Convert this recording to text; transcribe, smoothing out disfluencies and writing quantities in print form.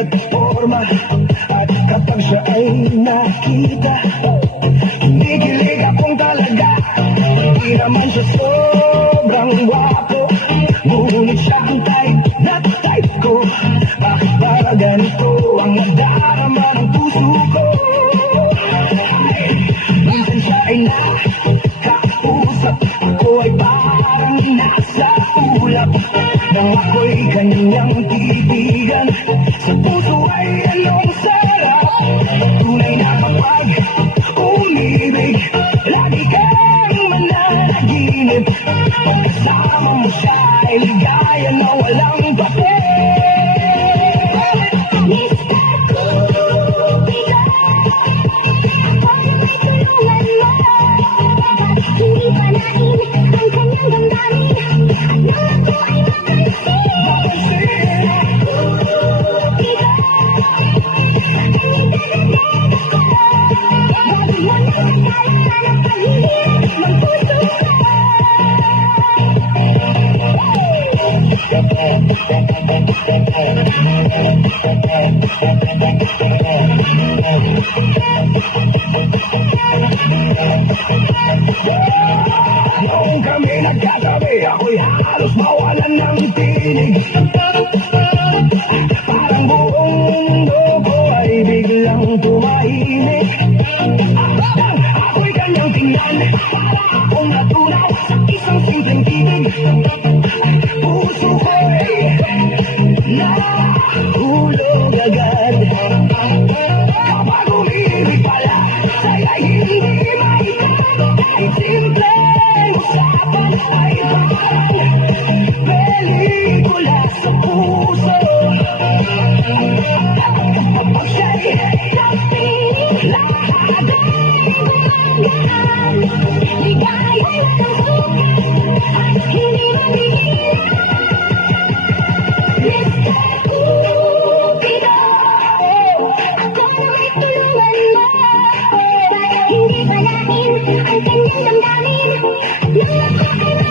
at forma. At kapag siya ay nakita, kinikilig akong talaga. Hindi naman siya sobrang wapo, ngunit siya ang type na type ko. Bakit para ganito ang nadarama ng puso ko? Minsan siya ay nakakausap, ako ay parang nasa ulap. Nang ako'y kanyang titigan, sa puso ay anong sarap. Tunay na kapag umibig, lagi kang mananaginip. Pagkasama mo siya ay ligaya na walang papel. Noong kami nagkatabi, ako'y halos mawalan ng tinig. Parang buong mundo ko ay biglang tumahimik. Ako'y kanyang tingnan, para akong natunaw sa isang simpleng titig. Puso ko'y nahulog agad. Kapag umibig pala, sa'y hindi maikat. Simpleng usapan ay parang pelikula sa puso. Kapag siya'y napiling, lahat ay gumagana. Ligaya ng sukat at hindi mabigyan. Mr. Cupido, ako na may tulungan mo. Hindi palain ang kanyang damdamin. Nang ako ay